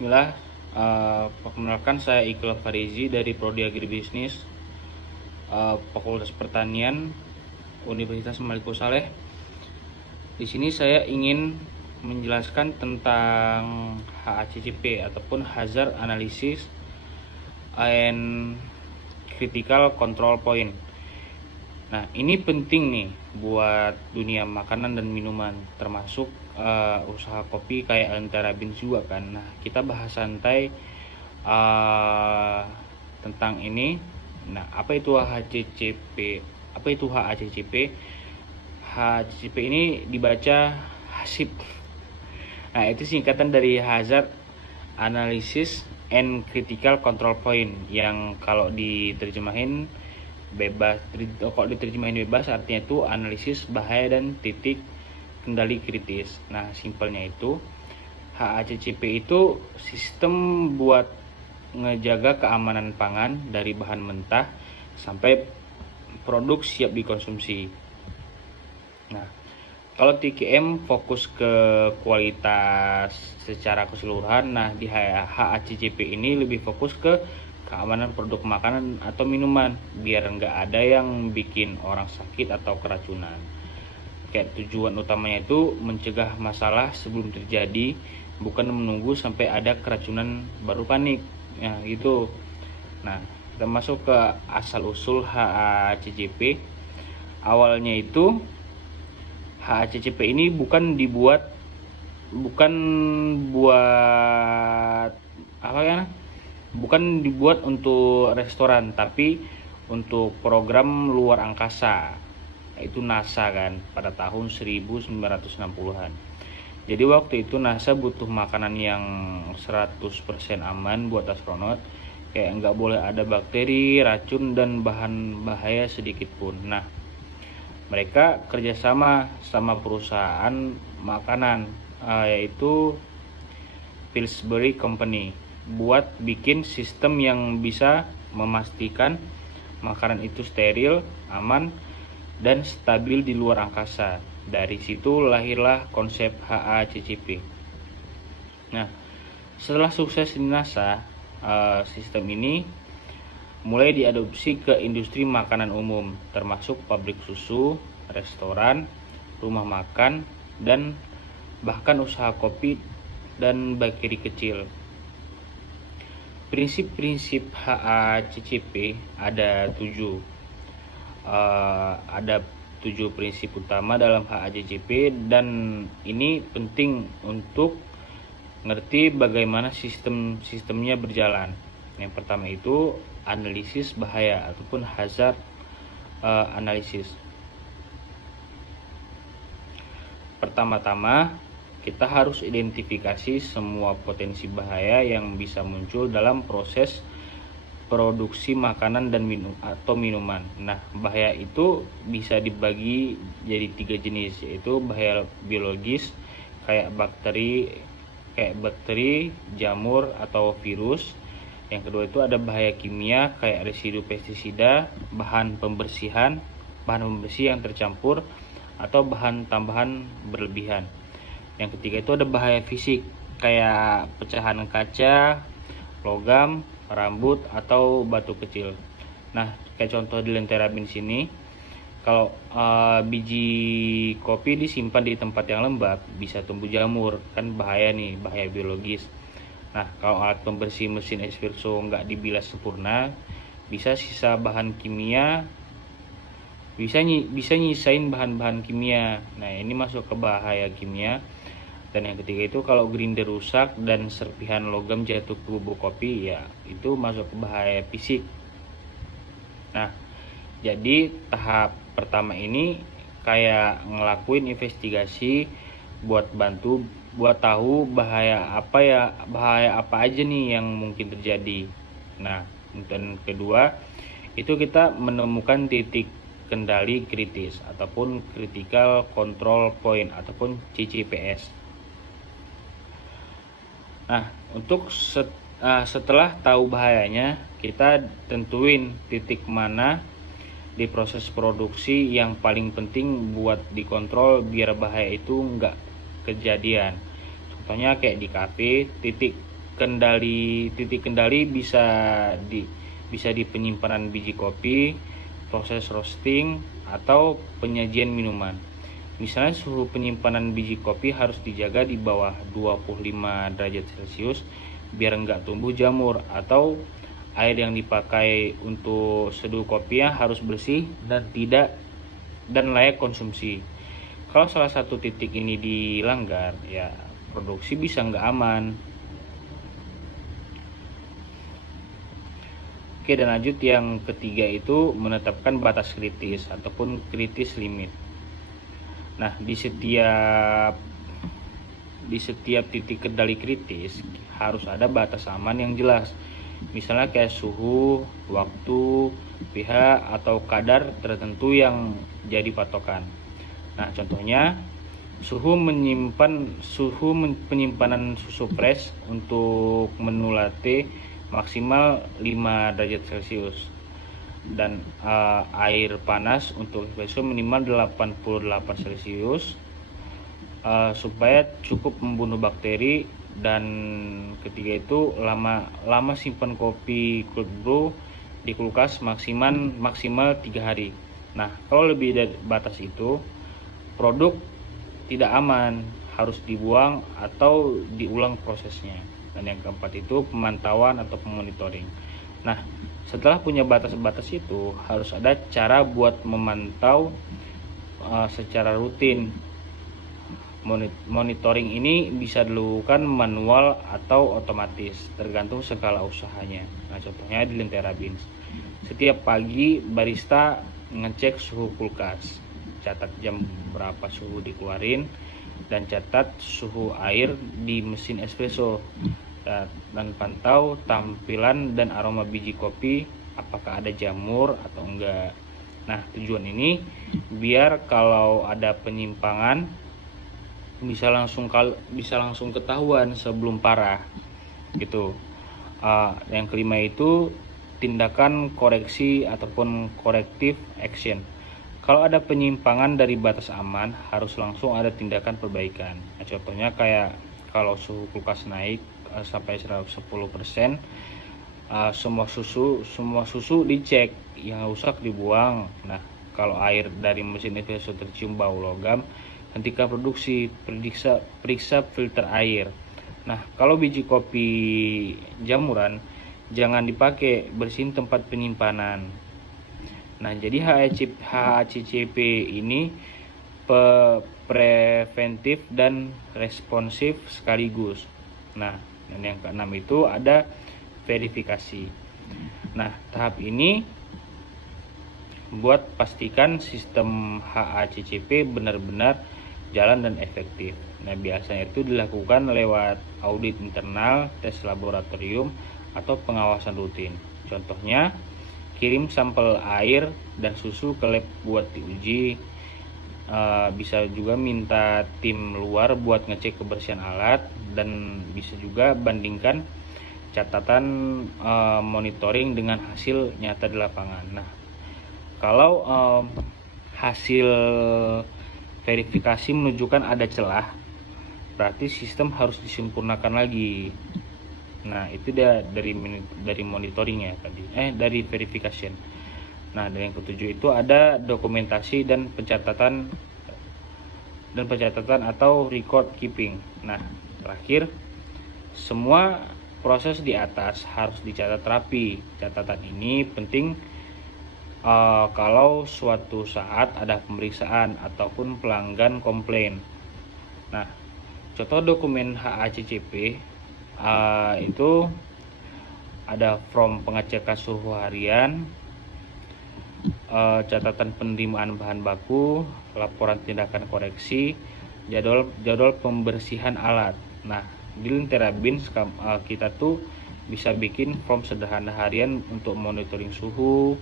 Bismillah, perkenalkan saya Iqbal Farizi dari Prodi Agribisnis, Fakultas Pertanian, Universitas Maliko Saleh. Di sini saya ingin menjelaskan tentang HACCP ataupun Hazard Analysis and Critical Control Point. Nah, ini penting nih buat dunia makanan dan minuman, termasuk usaha kopi kayak Antara Beans juga kan. Nah, kita bahas santai tentang ini. Nah, apa itu HACCP? Apa itu HACCP? HACCP ini dibaca HACCP. Nah, itu singkatan dari Hazard Analysis and Critical Control Point, yang kalau diterjemahin bebas artinya itu analisis bahaya dan titik kendali kritis. Nah, simpelnya itu HACCP itu sistem buat ngejaga keamanan pangan dari bahan mentah sampai produk siap dikonsumsi. Nah, kalau TKM fokus ke kualitas secara keseluruhan. Nah, di HACCP ini lebih fokus ke keamanan produk makanan atau minuman, biar nggak ada yang bikin orang sakit atau keracunan. Kayak tujuan utamanya itu mencegah masalah sebelum terjadi, bukan menunggu sampai ada keracunan baru panik. Nah, gitu. Nah, kita masuk ke asal usul HACCP. Awalnya itu HACCP ini bukan dibuat untuk restoran, tapi untuk program luar angkasa, yaitu NASA kan, pada tahun 1960-an. Jadi waktu itu NASA butuh makanan yang 100% aman buat astronot, kayak nggak boleh ada bakteri, racun, dan bahan bahaya sedikit pun. Nah, mereka kerjasama sama perusahaan makanan, yaitu Pillsbury Company, buat bikin sistem yang bisa memastikan makanan itu steril, aman, dan stabil di luar angkasa. Dari situ lahirlah konsep HACCP. Nah, setelah sukses di NASA, sistem ini mulai diadopsi ke industri makanan umum, termasuk pabrik susu, restoran, rumah makan, dan bahkan usaha kopi dan bakery kecil. Prinsip-prinsip HACCP ada 7. Ada 7 prinsip utama dalam HACCP, dan ini penting untuk ngerti bagaimana sistemnya berjalan. Yang pertama itu analisis bahaya ataupun hazard analysis. Pertama-tama kita harus identifikasi semua potensi bahaya yang bisa muncul dalam proses produksi makanan dan minuman. Nah, bahaya itu bisa dibagi jadi 3 jenis, yaitu bahaya biologis kayak bakteri, jamur atau virus. Yang kedua itu ada bahaya kimia kayak residu pestisida, bahan pembersih yang tercampur, atau bahan tambahan berlebihan. Yang ketiga itu ada bahaya fisik kayak pecahan kaca, logam, rambut, atau batu kecil. Nah, kayak contoh di Lentera Beans ini, kalau biji kopi disimpan di tempat yang lembab bisa tumbuh jamur, kan bahaya nih, bahaya biologis. Nah, kalau alat pembersih mesin espresso nggak dibilas sempurna, bisa sisa bahan kimia, bisa nyisain bahan-bahan kimia. Nah, ini masuk ke bahaya kimia. Dan yang ketiga itu kalau grinder rusak dan serpihan logam jatuh ke bubuk kopi, ya itu masuk ke bahaya fisik. Nah, jadi tahap pertama ini kayak ngelakuin investigasi buat tahu bahaya apa aja nih yang mungkin terjadi. Nah, dan kedua itu kita menemukan titik kendali kritis ataupun critical control point ataupun CCPS. Nah, untuk setelah tahu bahayanya, kita tentuin titik mana di proses produksi yang paling penting buat dikontrol biar bahaya itu nggak kejadian. Contohnya kayak di kafe, titik titik kendali bisa di penyimpanan biji kopi, proses roasting, atau penyajian minuman. Misalnya suhu penyimpanan biji kopi harus dijaga di bawah 25 derajat Celcius biar enggak tumbuh jamur, atau air yang dipakai untuk seduh kopinya harus bersih dan layak konsumsi. Kalau salah satu titik ini dilanggar, ya produksi bisa nggak aman. Oke, dan lanjut yang ketiga itu menetapkan batas kritis ataupun kritis limit. Nah, di setiap titik kendali kritis harus ada batas aman yang jelas. Misalnya kayak suhu, waktu, pH, atau kadar tertentu yang jadi patokan. Nah, contohnya suhu penyimpanan susu fresh untuk menu latte maksimal 5 derajat Celcius, dan air panas untuk espresso minimal 88 Celcius supaya cukup membunuh bakteri. Dan ketiga itu lama simpan kopi cold brew di kulkas maksimal 3 hari. Nah, kalau lebih dari batas itu, produk tidak aman, harus dibuang atau diulang prosesnya. Dan yang keempat itu pemantauan atau monitoring. Nah, setelah punya batas-batas itu, harus ada cara buat memantau secara rutin. Monitoring ini bisa dilakukan manual atau otomatis, tergantung skala usahanya. Nah, contohnya di Lentera Beans. Setiap pagi barista ngecek suhu kulkas, catat jam berapa suhu dikeluarin, dan catat suhu air di mesin espresso, dan pantau tampilan dan aroma biji kopi, apakah ada jamur atau enggak. Nah, tujuan ini biar kalau ada penyimpangan bisa langsung ketahuan sebelum parah gitu. Yang kelima itu tindakan koreksi ataupun corrective action. Kalau ada penyimpangan dari batas aman, harus langsung ada tindakan perbaikan. Nah, contohnya kayak kalau suhu kulkas naik sampai 10%, semua susu dicek, yang rusak dibuang. Nah, kalau air dari mesin espresso tercium bau logam, hentikan produksi, periksa filter air. Nah, kalau biji kopi jamuran, jangan dipakai, bersihin tempat penyimpanan. Nah, jadi HACCP ini preventif dan responsif sekaligus. Nah, dan yang keenam itu ada verifikasi. Nah, tahap ini buat pastikan sistem HACCP benar-benar jalan dan efektif. Nah, biasanya itu dilakukan lewat audit internal, tes laboratorium, atau pengawasan rutin. Contohnya, kirim sampel air dan susu ke lab buat diuji. Bisa juga minta tim luar buat ngecek kebersihan alat, dan bisa juga bandingkan catatan monitoring dengan hasil nyata di lapangan. Nah, kalau hasil verifikasi menunjukkan ada celah, berarti sistem harus disempurnakan lagi. Nah, itu dia dari monitoringnya tadi, dari verification. Nah, dan yang ketujuh itu ada dokumentasi dan pencatatan atau record keeping. Nah, terakhir, semua proses di atas harus dicatat rapi. Catatan ini penting kalau suatu saat ada pemeriksaan ataupun pelanggan komplain. Nah, contoh dokumen HACCP itu ada form pengecekan suhu harian, catatan penerimaan bahan baku, laporan tindakan koreksi, jadwal pembersihan alat. Nah, di Lentera Beans kita tuh bisa bikin form sederhana harian untuk monitoring suhu,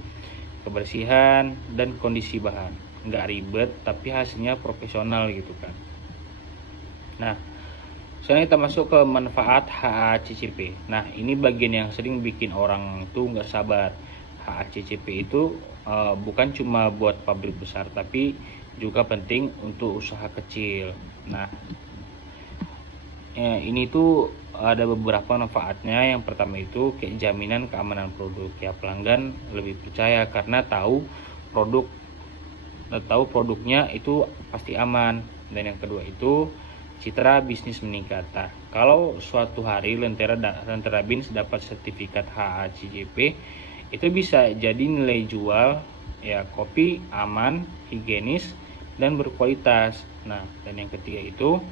kebersihan, dan kondisi bahan. Nggak ribet, tapi hasilnya profesional gitu kan. Nah, sekarang kita masuk ke manfaat HACCP. Nah, ini bagian yang sering bikin orang tuh nggak sabar. HACCP itu bukan cuma buat pabrik besar, tapi juga penting untuk usaha kecil. Nah, ini tuh ada beberapa manfaatnya. Yang pertama itu kayak jaminan keamanan produk, ya pelanggan lebih percaya karena tahu produknya itu pasti aman. Dan yang kedua itu citra bisnis meningkat. Nah, kalau suatu hari Lentera Beans dapat sertifikat HACCP, itu bisa jadi nilai jual ya kopi aman, higienis, dan berkualitas. Nah, dan yang ketiga itu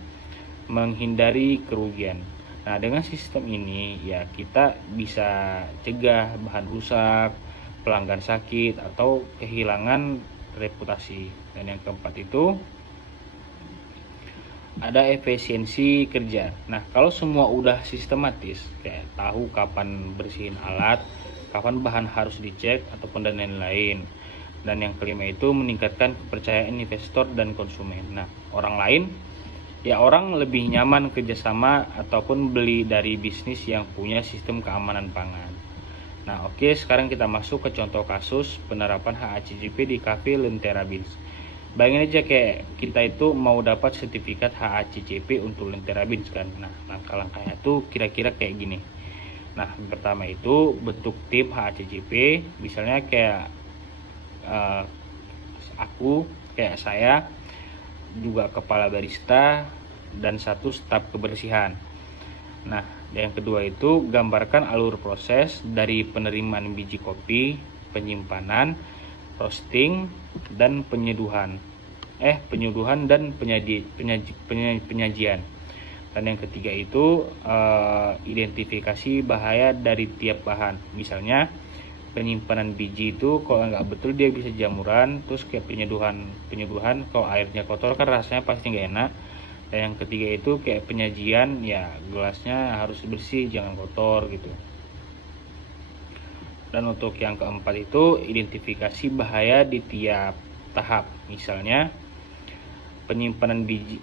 menghindari kerugian. Nah, dengan sistem ini ya kita bisa cegah bahan rusak, pelanggan sakit, atau kehilangan reputasi. Dan yang keempat itu ada efisiensi kerja. Nah, kalau semua udah sistematis, kayak tahu kapan bersihin alat, kapan bahan harus dicek, ataupun dan lain-lain. Dan yang kelima itu meningkatkan kepercayaan investor dan konsumen. Nah, orang lebih nyaman kerjasama ataupun beli dari bisnis yang punya sistem keamanan pangan. Nah, oke, sekarang kita masuk ke contoh kasus penerapan HACCP di Cafe Lentera Beans. Bayangin aja kayak kita itu mau dapat sertifikat HACCP untuk Lentera Beans kan. Nah, langkah-langkahnya itu kira-kira kayak gini. Nah, pertama itu bentuk tim HACCP, misalnya kayak kayak saya juga kepala barista dan satu staf kebersihan. Nah, yang kedua itu gambarkan alur proses dari penerimaan biji kopi, penyimpanan, roasting, dan penyeduhan dan penyajian. Dan yang ketiga itu identifikasi bahaya dari tiap bahan. Misalnya penyimpanan biji itu kalau nggak betul dia bisa jamuran. Terus kayak penyeduhan kalau airnya kotor kan rasanya pasti nggak enak. Dan yang ketiga itu kayak penyajian, ya gelasnya harus bersih, jangan kotor gitu. Dan untuk yang keempat itu identifikasi bahaya di tiap tahap. Misalnya penyimpanan biji,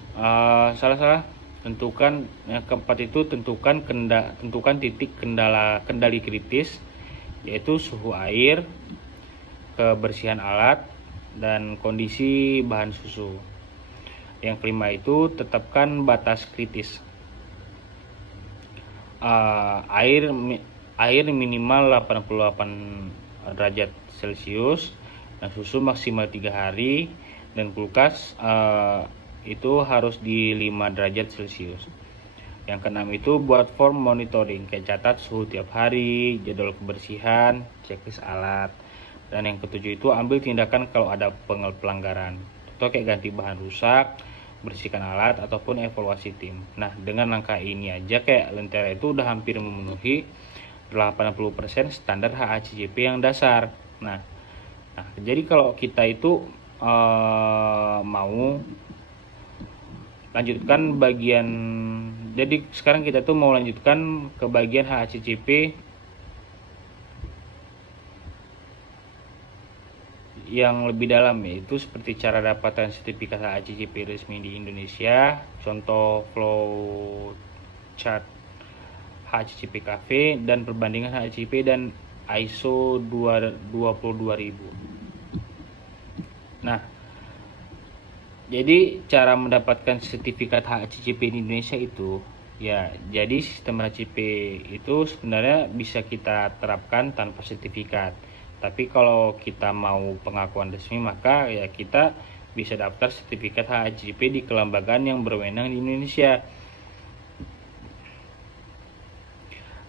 tentukan yang keempat itu tentukan titik kendali kritis, yaitu suhu air, kebersihan alat, dan kondisi bahan susu. Yang kelima itu tetapkan batas kritis, air minimal 88 derajat Celcius, dan susu maksimal 3 hari, dan kulkas itu harus di 5 derajat Celcius. Yang keenam itu buat form monitoring, kayak catat suhu tiap hari, jadwal kebersihan, checklist alat. Dan yang ketujuh itu ambil tindakan kalau ada pelanggaran, atau kayak ganti bahan rusak, bersihkan alat, ataupun evaluasi tim. Nah, dengan langkah ini aja kayak Lentera itu udah hampir memenuhi 80% standar HACCP yang dasar. Nah, jadi kalau kita itu mau lanjutkan jadi sekarang kita tuh mau lanjutkan ke bagian HACCP yang lebih dalam, yaitu seperti cara dapatkan sertifikat HACCP resmi di Indonesia, contoh flow chart HACCP Cafe, dan perbandingan HACCP dan ISO 22000. Nah, jadi cara mendapatkan sertifikat HACCP di Indonesia itu ya, jadi sistem HACCP itu sebenarnya bisa kita terapkan tanpa sertifikat. Tapi kalau kita mau pengakuan resmi, maka ya kita bisa daftar sertifikat HACCP di kelembagaan yang berwenang di Indonesia.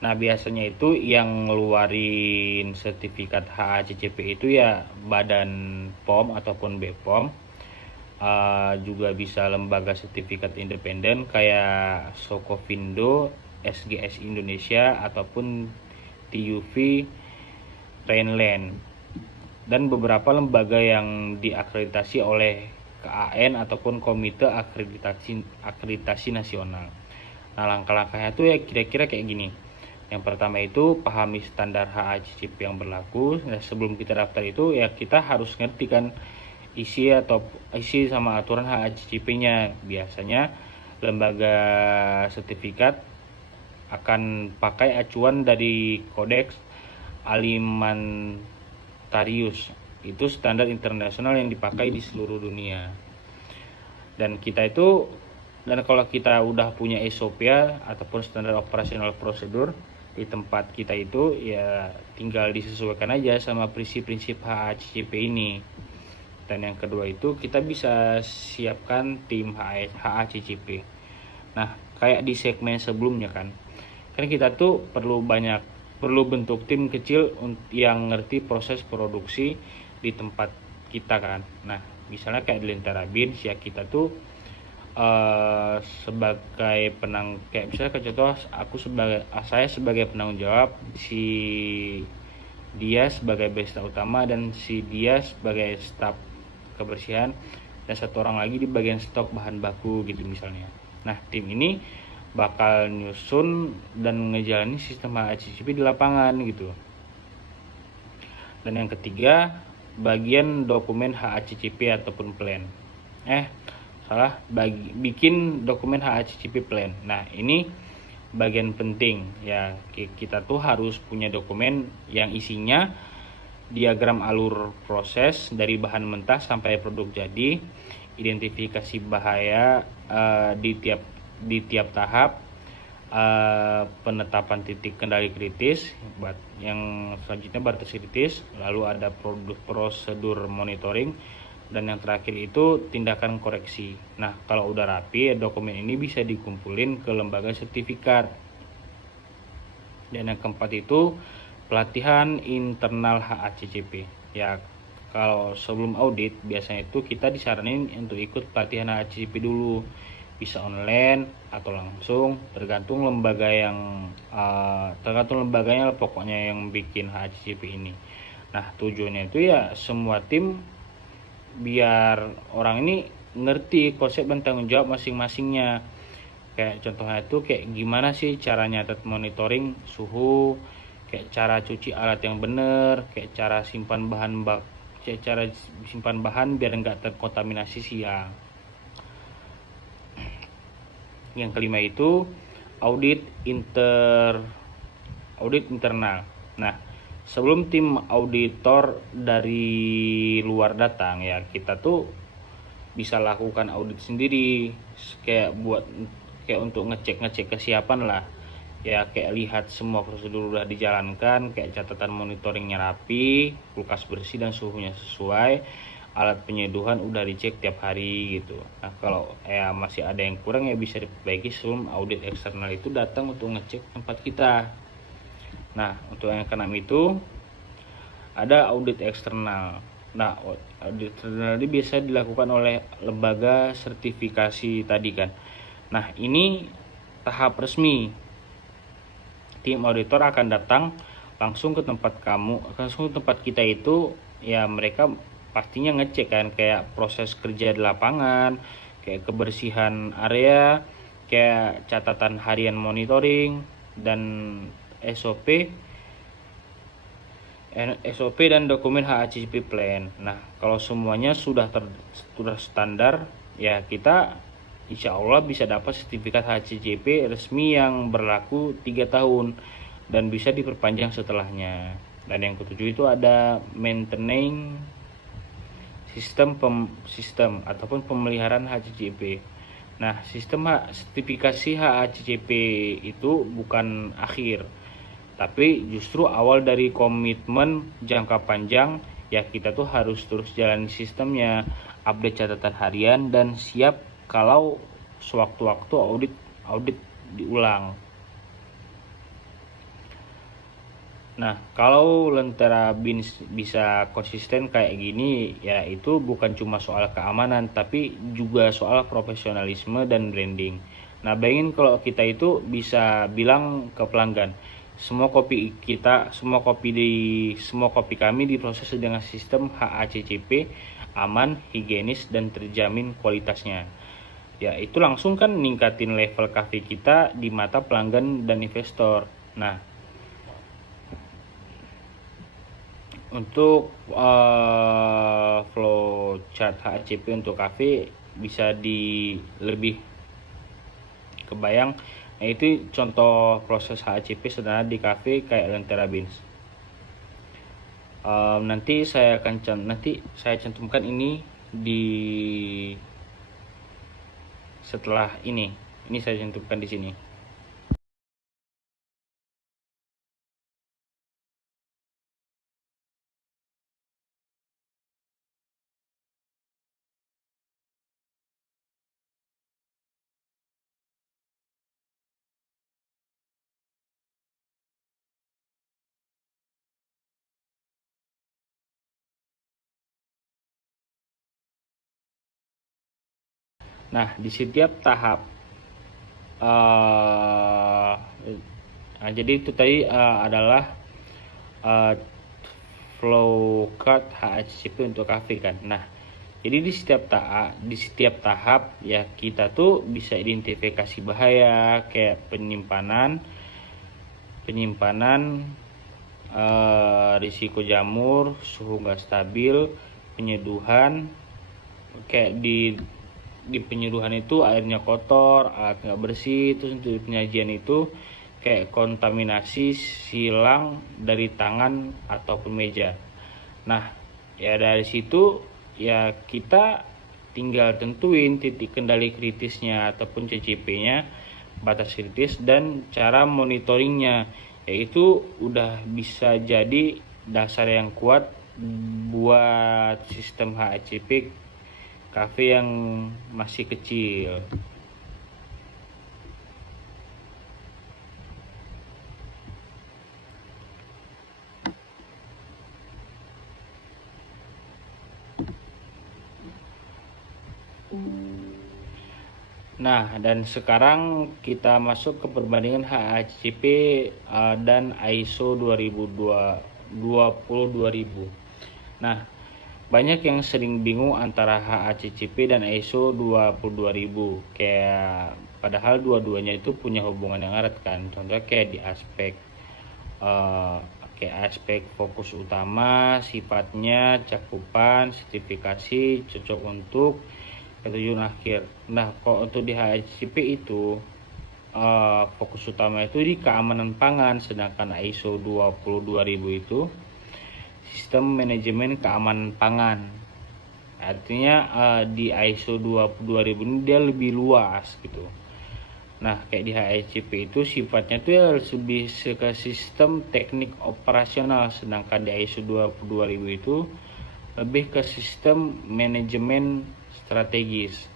Nah, biasanya itu yang ngeluarin sertifikat HACCP itu ya Badan POM ataupun BPOM. Juga bisa lembaga sertifikat independen kayak Sokovindo, SGS Indonesia, ataupun TUV Rhineland, dan beberapa lembaga yang diakreditasi oleh KAN ataupun Komite Akreditasi Nasional. Nah, langkah-langkahnya tuh ya kira-kira kayak gini. Yang pertama itu pahami standar HACCP yang berlaku. Nah, sebelum kita daftar itu ya kita harus ngerti kan isi sama aturan HACCP-nya. Biasanya lembaga sertifikat akan pakai acuan dari Kodeks Alimentarius. Itu standar internasional yang dipakai di seluruh dunia. Dan kita itu Dan kalau kita udah punya SOP ya, ataupun standar operasional prosedur di tempat kita itu, ya tinggal disesuaikan aja sama prinsip-prinsip HACCP ini. Dan yang kedua itu kita bisa siapkan tim HACCP. Nah, kayak di segmen sebelumnya kan kita tuh perlu bentuk tim kecil yang ngerti proses produksi di tempat kita kan. Nah, misalnya kayak di Lentera Bins ya, kita tuh sebagai kayak misalnya ke contoh saya sebagai penanggung jawab, si dia sebagai barista utama, dan si dia sebagai staf kebersihan, dan satu orang lagi di bagian stok bahan baku gitu misalnya. Nah, tim ini bakal nyusun dan ngejalanin sistem HACCP di lapangan gitu. Dan yang ketiga, bagian dokumen HACCP ataupun plan. Bikin dokumen HACCP plan. Nah, ini bagian penting ya, kita tuh harus punya dokumen yang isinya diagram alur proses dari bahan mentah sampai produk jadi, identifikasi bahaya di tiap tahap, penetapan titik kendali kritis, yang selanjutnya batas kritis, lalu ada prosedur monitoring, dan yang terakhir itu tindakan koreksi. Nah, kalau udah rapi, dokumen ini bisa dikumpulin ke lembaga sertifikat. Dan yang keempat itu pelatihan internal HACCP. Ya, kalau sebelum audit biasanya itu kita disaranin untuk ikut pelatihan HACCP dulu. Bisa online atau langsung, tergantung lembaganya pokoknya yang bikin HACCP ini. Nah, tujuannya itu ya semua tim biar orang ini ngerti konsep dan tanggung jawab masing-masingnya. Kayak contohnya itu kayak gimana sih cara nyatet monitoring suhu, kayak cara cuci alat yang bener, kayak cara simpan bahan biar nggak terkontaminasi siang. Yang kelima itu audit internal. Nah, sebelum tim auditor dari luar datang ya, kita tuh bisa lakukan audit sendiri, kayak untuk ngecek kesiapan lah ya, kayak lihat semua prosedur udah dijalankan, kayak catatan monitoringnya rapi, kulkas bersih dan suhunya sesuai, alat penyeduhan udah dicek tiap hari gitu. Nah, kalau ya masih ada yang kurang ya bisa diperbaiki sebelum audit eksternal itu datang untuk ngecek tempat kita. Nah, untuk yang keenam itu ada audit eksternal. Nah, audit eksternal ini biasa dilakukan oleh lembaga sertifikasi tadi kan. Nah, ini tahap resmi. Tim auditor akan datang langsung ke tempat kita itu ya, mereka pastinya ngecek kan kayak proses kerja di lapangan, kayak kebersihan area, kayak catatan harian monitoring, dan SOP dan dokumen HACCP plan. Nah, kalau semuanya sudah standar ya, kita insya Allah bisa dapat sertifikat HACCP resmi yang berlaku 3 tahun dan bisa diperpanjang setelahnya. Dan yang ketujuh itu ada maintaining sistem ataupun pemeliharaan HACCP. Nah, sistem sertifikasi HACCP itu bukan akhir, tapi justru awal dari komitmen jangka panjang ya. Kita tuh harus terus jalani sistemnya, update catatan harian, dan siap kalau sewaktu-waktu audit diulang. Nah, kalau Lentera Bins bisa konsisten kayak gini ya, itu bukan cuma soal keamanan tapi juga soal profesionalisme dan branding. Nah, bayangin kalau kita itu bisa bilang ke pelanggan, semua kopi kami diproses dengan sistem HACCP, aman, higienis, dan terjamin kualitasnya. Ya, itu langsung kan ningkatin level kafe kita di mata pelanggan dan investor. Nah, untuk flow chart HACCP untuk kafe bisa lebih kebayang. Nah, itu contoh proses HACCP sederhana di kafe kayak Lentera Bins. Nanti saya cantumkan ini di setelah ini saya cantumkan di sini. Nah, di setiap tahap jadi itu tadi adalah uh, flow chart HACCP untuk kafe kan. Nah, jadi di setiap tahap ya kita tuh bisa identifikasi bahaya kayak penyimpanan risiko jamur, suhu nggak stabil, penyeduhan kayak di penyeduhan itu airnya kotor, alat nggak bersih. Terus untuk penyajian itu kayak kontaminasi silang dari tangan ataupun meja. Nah, ya dari situ ya kita tinggal tentuin titik kendali kritisnya ataupun CCP-nya, batas kritis, dan cara monitoringnya, yaitu udah bisa jadi dasar yang kuat buat sistem HACCP kafe yang masih kecil. Nah, dan sekarang kita masuk ke perbandingan HACCP dan ISO 20000. Nah, banyak yang sering bingung antara HACCP dan ISO 22000. Kayak padahal dua-duanya itu punya hubungan yang erat kan. Contohnya kayak di uh, aspek fokus utama, sifatnya, cakupan, sertifikasi, cocok untuk tujuan akhir. Nah, kalau untuk di HACCP itu fokus utama itu di keamanan pangan, sedangkan ISO 22000 itu sistem manajemen keamanan pangan. Artinya di ISO 22000 ini dia lebih luas gitu. Nah, kayak di HACCP itu sifatnya tuh ya lebih ke sistem teknik operasional, sedangkan di ISO 22000 itu lebih ke sistem manajemen strategis.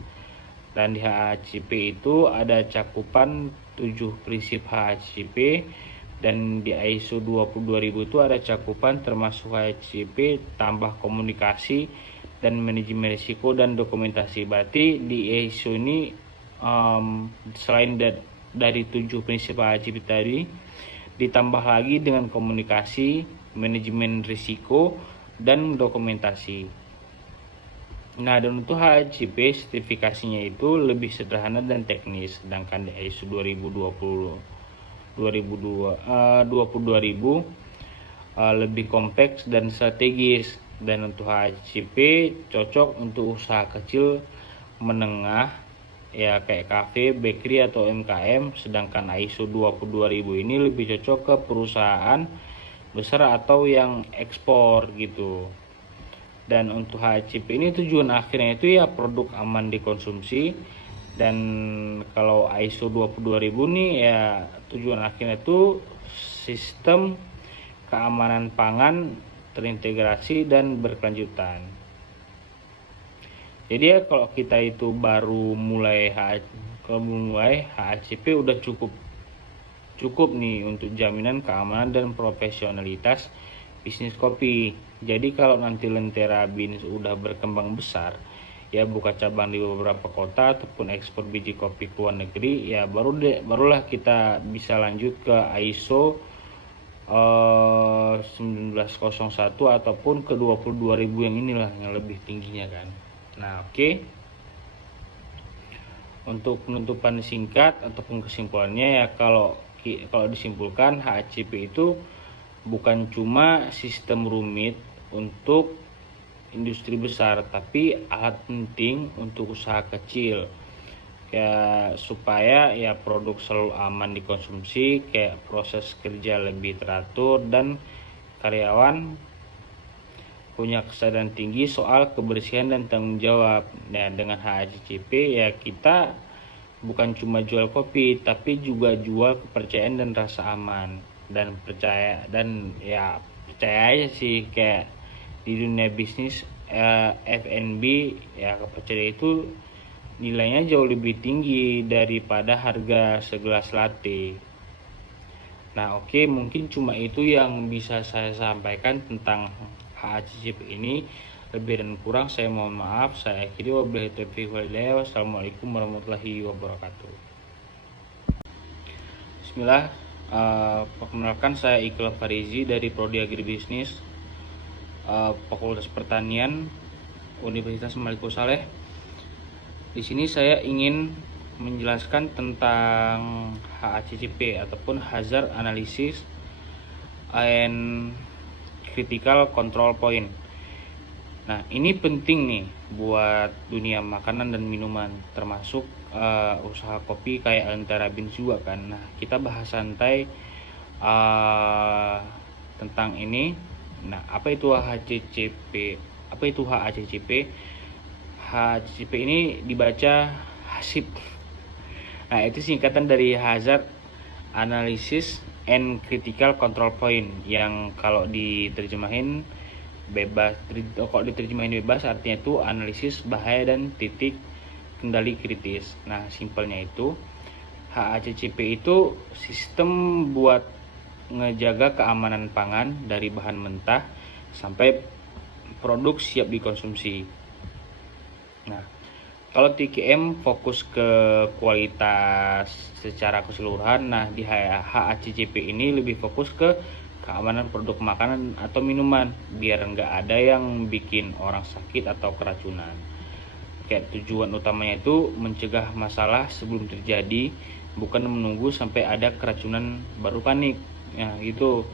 Dan di HACCP itu ada cakupan 7 prinsip HACCP, dan di ISO 22000 itu ada cakupan termasuk HACCP tambah komunikasi dan manajemen risiko dan dokumentasi. Berarti di ISO ini selain dari 7 prinsip HACCP tadi, ditambah lagi dengan komunikasi, manajemen risiko, dan dokumentasi. Nah, dan untuk HACCP sertifikasinya itu lebih sederhana dan teknis, sedangkan di ISO 22000 lebih kompleks dan strategis. Dan untuk HACCP cocok untuk usaha kecil menengah ya kayak kafe, bakery atau UMKM, sedangkan ISO 22000 ini lebih cocok ke perusahaan besar atau yang ekspor gitu. Dan untuk HACCP ini tujuan akhirnya itu ya produk aman dikonsumsi. Dan kalau ISO 22000 nih ya tujuan akhirnya itu sistem keamanan pangan terintegrasi dan berkelanjutan. Jadi ya kalau kita itu baru mulai HACCP udah cukup nih untuk jaminan keamanan dan profesionalitas bisnis kopi. Jadi kalau nanti Lentera Beans udah berkembang besar, ya buka cabang di beberapa kota ataupun ekspor biji kopi ke luar negeri, ya barulah kita bisa lanjut ke ISO 1901 ataupun ke 22000 yang inilah yang lebih tingginya kan. Nah, oke. Untuk penutupan singkat ataupun kesimpulannya ya kalau disimpulkan HACCP itu bukan cuma sistem rumit untuk industri besar, tapi alat penting untuk usaha kecil ya, supaya ya produk selalu aman dikonsumsi, kayak proses kerja lebih teratur dan karyawan punya kesadaran tinggi soal kebersihan dan tanggung jawab. Nah, dengan HACCP ya kita bukan cuma jual kopi, tapi juga jual kepercayaan dan rasa aman. Dan percaya aja sih, kayak di dunia bisnis F&B ya, kepercayaan itu nilainya jauh lebih tinggi daripada harga segelas latte. Nah, oke, mungkin cuma itu yang bisa saya sampaikan tentang HACCP ini. Lebih dan kurang saya mohon maaf. Saya akhiri, wabillahi taufiq wal hidayah. Wassalamualaikum warahmatullahi wabarakatuh. Bismillah. Perkenalkan, saya Iqbal Farizi dari Prodi Agribisnis, Fakultas Pertanian, Universitas Malik Saleh. Di sini saya ingin menjelaskan tentang HACCP ataupun Hazard Analysis and Critical Control Point. Nah, ini penting nih buat dunia makanan dan minuman, termasuk usaha kopi kayak Antara Beans juga kan. Nah, kita bahas santai tentang ini. Nah, apa itu HACCP? Apa itu HACCP? HACCP ini dibaca HACCP. Nah, itu singkatan dari Hazard Analysis and Critical Control Point, yang kalau diterjemahin bebas artinya itu analisis bahaya dan titik kendali kritis. Nah, simpelnya itu HACCP itu sistem buat ngejaga keamanan pangan dari bahan mentah sampai produk siap dikonsumsi. Nah, kalau TKM fokus ke kualitas secara keseluruhan. Nah, di HACCP ini lebih fokus ke keamanan produk makanan atau minuman, biar nggak ada yang bikin orang sakit atau keracunan. Kayak tujuan utamanya itu mencegah masalah sebelum terjadi, bukan menunggu sampai ada keracunan baru panik. Nah, gitu.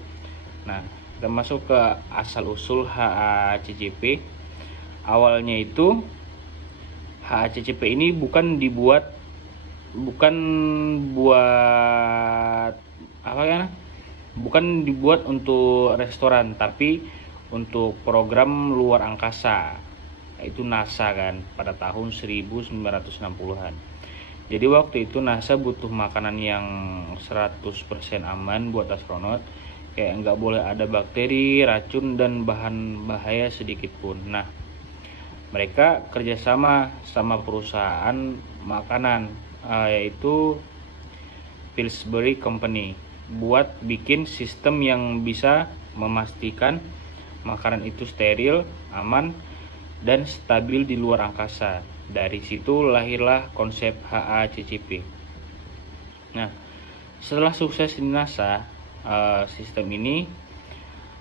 Nah, kita masuk ke asal usul HACCP. Awalnya itu HACCP ini bukan dibuat untuk restoran, tapi untuk program luar angkasa, yaitu NASA kan, pada tahun 1960-an. Jadi waktu itu NASA butuh makanan yang 100% aman buat astronot, kayak nggak boleh ada bakteri, racun, dan bahan bahaya sedikit pun. Nah, mereka kerjasama sama perusahaan makanan, yaitu Pillsbury Company, buat bikin sistem yang bisa memastikan makanan itu steril, aman, dan stabil di luar angkasa. Dari situ lahirlah konsep HACCP. Nah, setelah sukses di NASA, sistem ini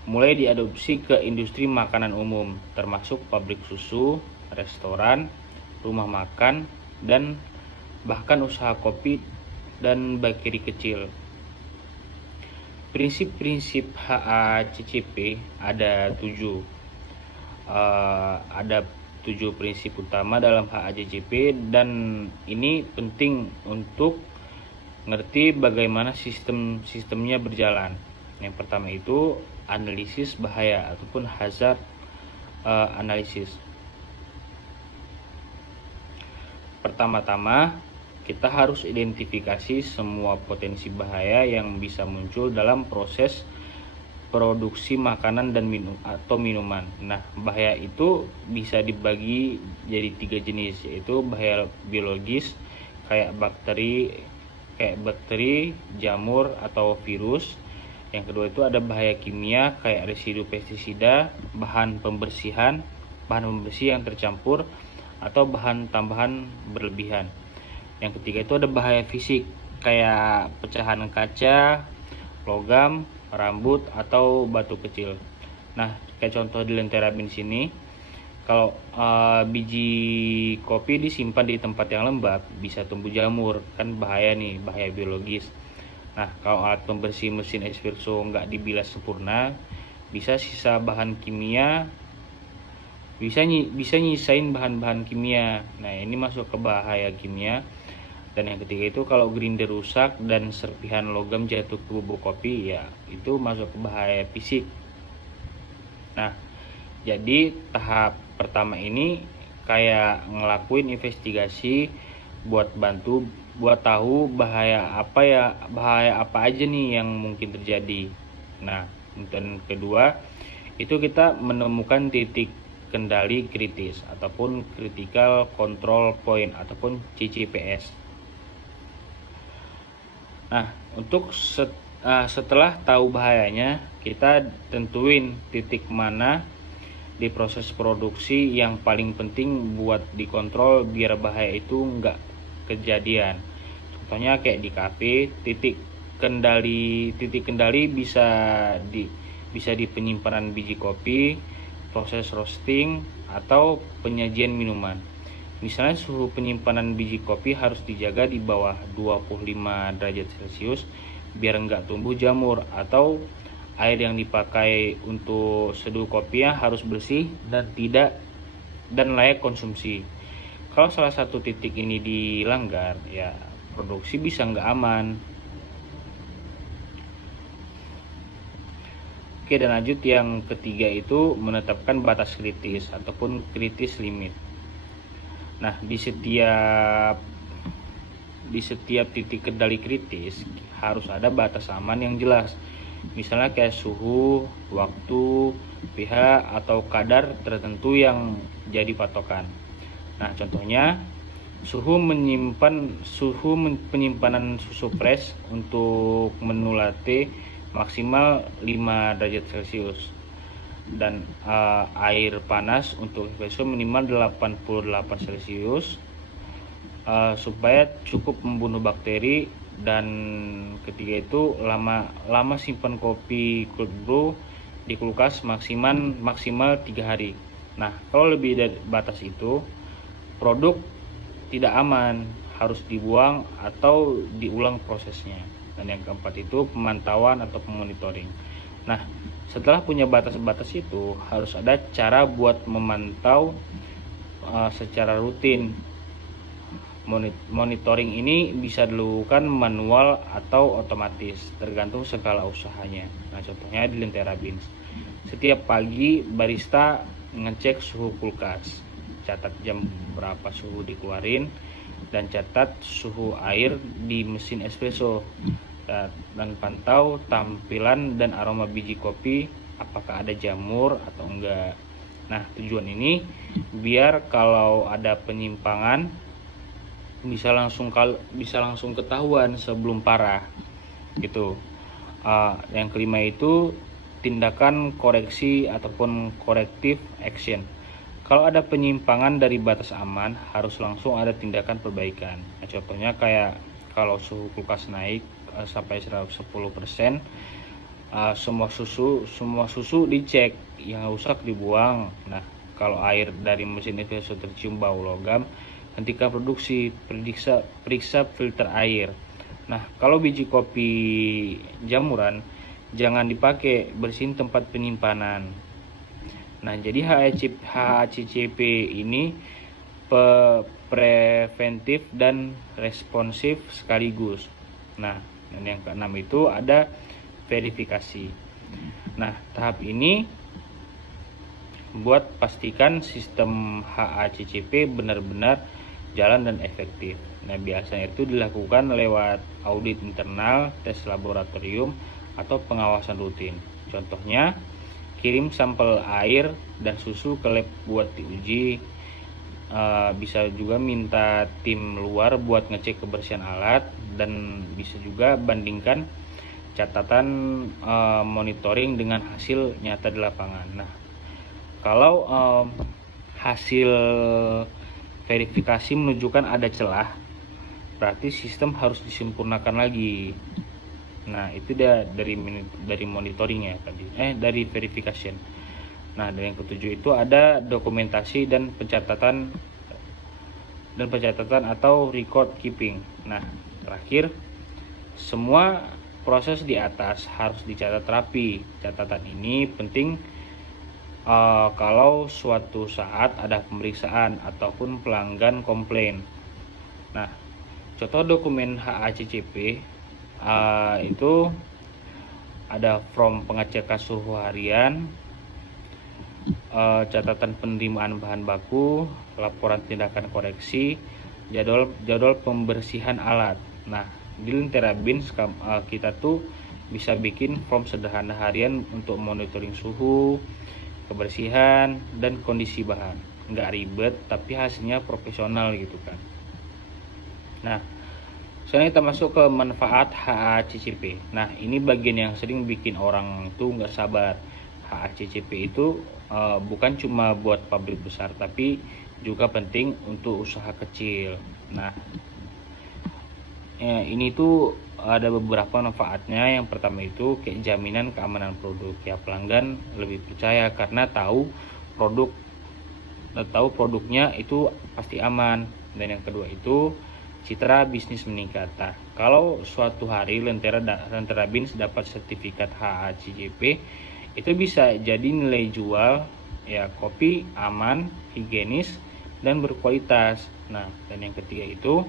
mulai diadopsi ke industri makanan umum, termasuk pabrik susu, restoran, rumah makan, dan bahkan usaha kopi dan bakery kecil. Prinsip-prinsip HACCP ada 7. Ada 7 prinsip utama dalam HACCP, dan ini penting untuk ngerti bagaimana sistemnya berjalan. Yang pertama itu analisis bahaya ataupun hazard analysis. Pertama-tama, kita harus identifikasi semua potensi bahaya yang bisa muncul dalam proses produksi makanan dan minuman. Nah, bahaya itu bisa dibagi jadi 3 jenis, yaitu bahaya biologis kayak bakteri, jamur atau virus. Yang kedua itu ada bahaya kimia kayak residu pestisida, bahan pembersih yang tercampur, atau bahan tambahan berlebihan. Yang ketiga itu ada bahaya fisik kayak pecahan kaca, logam, rambut, atau batu kecil. Nah, kayak contoh di Lentera Beans sini, kalau biji kopi disimpan di tempat yang lembab bisa tumbuh jamur, kan bahaya nih, bahaya biologis. Nah, kalau alat pembersih mesin espresso nggak dibilas sempurna, bisa sisa bahan kimia, bisa nyisain bahan-bahan kimia. Nah, ini masuk ke bahaya kimia. Dan yang ketiga itu kalau grinder rusak dan serpihan logam jatuh ke bubuk kopi, ya itu masuk ke bahaya fisik. Nah, jadi tahap pertama ini kayak ngelakuin investigasi buat bantu buat tahu bahaya apa aja nih yang mungkin terjadi. Nah, dan kedua itu kita menemukan titik kendali kritis ataupun critical control point ataupun CCPS. Nah, untuk setelah tahu bahayanya, kita tentuin titik mana di proses produksi yang paling penting buat dikontrol biar bahaya itu nggak kejadian. Contohnya kayak di kafe, titik kendali bisa di penyimpanan biji kopi, proses roasting, atau penyajian minuman. Misalnya suhu penyimpanan biji kopi harus dijaga di bawah 25 derajat Celcius biar nggak tumbuh jamur, atau air yang dipakai untuk seduh kopinya harus bersih dan layak konsumsi. Kalau salah satu titik ini dilanggar, ya produksi bisa nggak aman. Oke, dan lanjut yang ketiga itu menetapkan batas kritis ataupun kritis limit. Nah, di setiap titik kendali kritis harus ada batas aman yang jelas. Misalnya kayak suhu, waktu, pH, atau kadar tertentu yang jadi patokan. Nah, contohnya suhu penyimpanan susu fresh untuk menu latte maksimal 5 derajat Celcius, dan air panas untuk espresso minimal 88 Celcius supaya cukup membunuh bakteri. Dan ketiga itu lama simpan kopi cold brew di kulkas maksimal 3 hari. Nah, kalau lebih dari batas itu, produk tidak aman, harus dibuang atau diulang prosesnya. Dan yang keempat itu pemantauan atau monitoring. Nah, setelah punya batas-batas itu, harus ada cara buat memantau secara rutin. Monitoring ini bisa dilakukan manual atau otomatis, tergantung skala usahanya. Nah, contohnya di Lentera Beans. Setiap pagi barista ngecek suhu kulkas, catat jam berapa suhu dikeluarin, dan catat suhu air di mesin espresso, dan pantau tampilan dan aroma biji kopi, apakah ada jamur atau enggak. Nah, tujuan ini biar kalau ada penyimpangan bisa langsung ketahuan sebelum parah gitu. Yang kelima itu tindakan koreksi ataupun corrective action. Kalau ada penyimpangan dari batas aman, harus langsung ada tindakan perbaikan. Nah, contohnya kayak kalau suhu kulkas naik sampai 10%, semua susu dicek, yang rusak dibuang. Nah, kalau air dari mesin espresso tercium bau logam, hentikan produksi, periksa filter air. Nah, kalau biji kopi jamuran, jangan dipakai, bersihin tempat penyimpanan. Nah, jadi HACCP ini preventif dan responsif sekaligus. Nah, dan yang keenam itu ada verifikasi. Nah, tahap ini buat pastikan sistem HACCP benar-benar jalan dan efektif. Nah, biasanya itu dilakukan lewat audit internal, tes laboratorium, atau pengawasan rutin. Contohnya, kirim sampel air dan susu ke lab buat diuji. Bisa juga minta tim luar buat ngecek kebersihan alat, dan bisa juga bandingkan catatan monitoring dengan hasil nyata di lapangan. Nah, kalau hasil verifikasi menunjukkan ada celah, berarti sistem harus disempurnakan lagi. Nah, itu dia dari monitoringnya tadi, dari verification. Nah, dan yang ketujuh itu ada dokumentasi dan pencatatan atau record keeping. Nah, terakhir, semua proses di atas harus dicatat rapi. Catatan ini penting kalau suatu saat ada pemeriksaan ataupun pelanggan komplain. Nah, contoh dokumen HACCP itu ada form pengecekan suhu harian, catatan penerimaan bahan baku, laporan tindakan koreksi, jadwal pembersihan alat. Nah, di Lentera Bins kita tuh bisa bikin form sederhana harian untuk monitoring suhu, kebersihan, dan kondisi bahan. Nggak ribet, tapi hasilnya profesional gitu kan. Nah, sekarang kita masuk ke manfaat HACCP. Nah, ini bagian yang sering bikin orang tuh nggak sabar. HACCP itu bukan cuma buat pabrik besar, tapi juga penting untuk usaha kecil. Nah, ini tuh ada beberapa manfaatnya. Yang pertama itu kayak jaminan keamanan produk. Ya, pelanggan lebih percaya karena tahu produknya itu pasti aman. Dan yang kedua itu citra bisnis meningkat. Nah, kalau suatu hari Lentera Bins dapat sertifikat HACCP, itu bisa jadi nilai jual ya kopi aman, higienis, dan berkualitas. Nah, dan yang ketiga itu